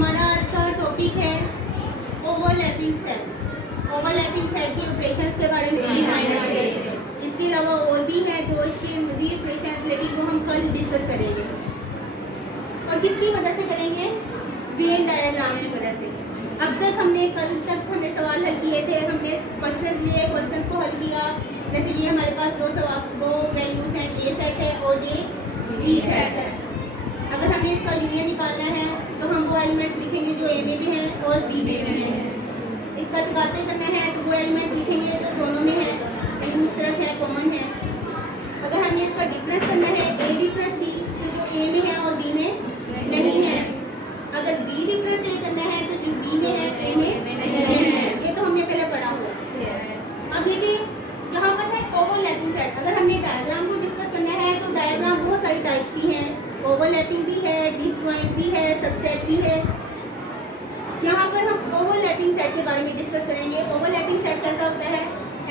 हमारा आज का टॉपिक है ओवरलैपिंग सेट। ओवरलैपिंग सेट के ऑपरेशंस के बारे में इसके अलावा और भी है तो इसके मज़ीद ऑपरेशंस, लेकिन वो हम कल डिस्कस करेंगे। और किसकी वजह से करेंगे? वेन डायग्राम की वजह से। अब तक कल तक हमने सवाल हल किए थे, हमने क्वेश्चंस लिए, क्वेश्चंस को हल किया। जैसे ये हमारे पास दो वैल्यूज हैं, ए सेट है और ये बी सेट है। अगर हमने इसका यूनियन निकालना है तो हम वो एलिमेंट्स लिखेंगे जो ए में भी हैं और बी में भी हैं। इसका तकाते करना है तो वो एलिमेंट्स लिखेंगे जो दोनों में है, मुश्तरक है, कॉमन है। अगर हमने इसका डिफरेंस करना है ए डिफरेंस बी, तो जो ए में है और बी में नहीं है। अगर बी डिफरेंस ए करना है तो जो बी में है ए में नहीं है। ये तो हमने पहले पढ़ा हुआ। अब ये भी जहाँ पर है ओवरलैपिंग सेट, अगर हमने डायग्राम को डिस्कस करना है तो डायग्राम बहुत सारी टाइप्स की हैं। ओवरलैपिंग भी है, डिसजॉइंट भी है, सबसेट भी है। यहाँ पर हम ओवरलैपिंग सेट के बारे में डिस्कस करेंगे। ओवरलैपिंग सेट कैसा होता है?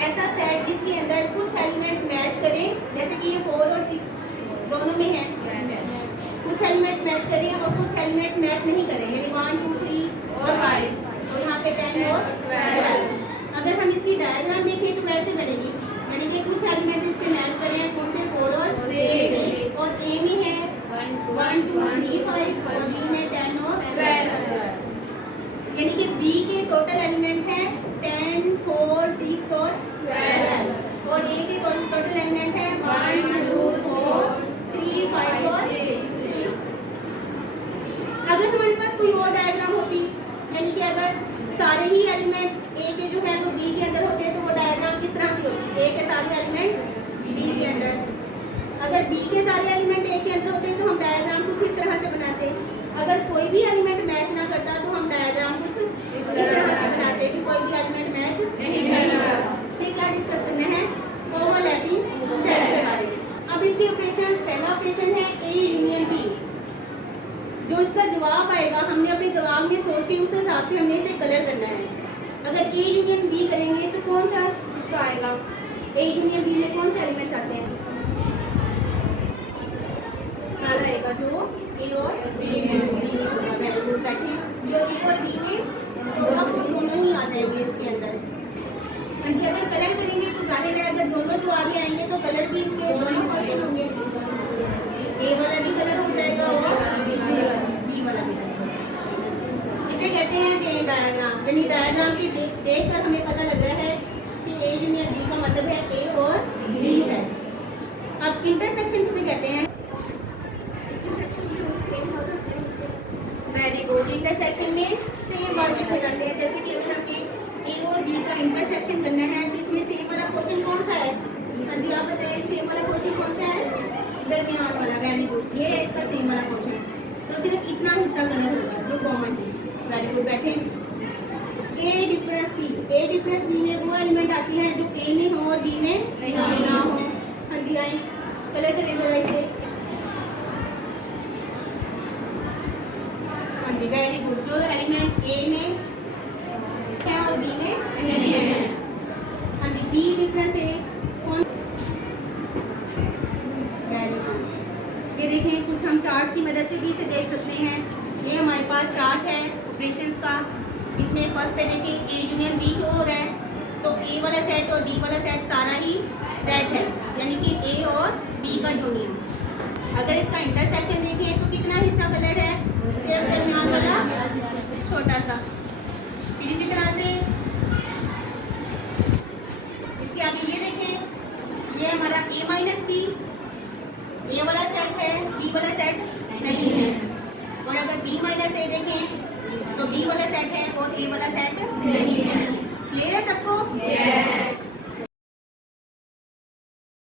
ऐसा सेट जिसके अंदर कुछ एलिमेंट्स मैच करें, जैसे कि ये 4 और 6 दोनों में है। कुछ एलिमेंट्स मैच करें और कुछ एलिमेंट्स मैच नहीं करें, यानी 1 2 3 और 5 और यहाँ पे 10 और 12। अगर हम इसकी डायग्राम देखें तो वैसे बनेगी, यानी कि कुछ एलिमेंट्स इसके मैच करें, कौन से 4 और 6, और ए में है 1 2 3 5 और बी में 10 और 12। यानी कि बी के टोटल एलिमेंट हैं 10 4 6 और 12, और ए के टोटल एलिमेंट है 1 2 4 3 5 और 6। अगर हमारे पास कोई और डायग्राम होती, यानी कि अगर सारे ही एलिमेंट ए के जो है वो बी के अंदर होते हैं, तो वो डायग्राम किस तरह से होती? ए के सारे एलिमेंट बी के अंदर। अगर बी के सारे एलिमेंट ए के अंदर होते हैं तो हम डायग्राम कुछ इस तरह से बनाते हैं। अगर कोई भी एलिमेंट मैच ना करता तो हम डायग्राम कुछ इस तरह से बनाते हैं कि कोई भी एलिमेंट मैच नहीं करता। ये क्या डिस्कस करना है? ओवरलैपिंग सेट के बारे में। अब इसके ऑपरेशन, पहला ऑपरेशन है ए यूनियन बी। जो इसका जवाब आएगा, हमने अपने जवाब में सोच के उस हिसाब से हमने इसे कलर करना है। अगर ए यूनियन बी करेंगे तो कौन सा इसका आएगा? ए यूनियन बी में कौन से एलिमेंट्स आते हैं? सारा आएगा जो ए और बी में होगा, जो ए और बी में होगा वो दोनों ही आ जाएंगे इसके अंदर। अगर कलर करेंगे तो जाहिर है अगर दोनों जो आगे आएंगे तो कलर भी इसके दोनों पोर्शन होंगे। ए वाला भी कलर हो जाएगा और बी वाला भी। इसे कहते हैं वेन डायग्राम। यानी डायग्राम की देख कर हमें पता लग रहा है कि ए यूनियन बी का मतलब है ए और बी है। अब इंटरसेक्शन किसे कहते हैं? Very good. इंटरसेक्शन में सेम वर्ड लिखे जाते हैं। जैसे कि अगर हमें ए और बी का इंटरसेक्शन करना है तो इसमें सेम वाला पोर्शन कौन सा है? हाँ जी, आप बताइए सेम वाला पोर्शन कौन सा है? दरमियान वाला। वेरी गुड, ये है इसका सेम वाला पोर्शन। तो सिर्फ इतना हिस्सा कलर होगा जो कॉमन है। वेरी गुड, बैठे। ए डिफरेंस बी। ए डिफरेंस बी में वो एलिमेंट आती है जो ए में हो और बी में ना हो। हाँ जी, आए कलर करें जरा इसे। हाँ जी, वेरी गुड। जो एलिमेंट ए में है और बी में नहीं है। हाँ जी, बी डिफरेंस ए कौन? Very good. ये देखें, कुछ हम चार्ट की मदद से भी इसे देख सकते हैं। ये हमारे पास चार्ट है ऑपरेशंस का। इसमें फर्स्ट पे देखें ए यूनियन बी शो हो रहा है, तो ए वाला सेट और बी वाला सेट सारा ही रेड है, यानी कि ए और बी का यूनियन। अगर इसका इंटरसेक्शन देखें तो कितना हिस्सा कलर है? सिर्फ दरमियान वाला छोटा सा। फिर इसी तरह से इसके आगे ये देखें, ये हमारा ए माइनस बी, ए वाला सेट है, बी वाला सेट नहीं है। और अगर बी माइनस ए देखें तो बी वाला सेट है और ए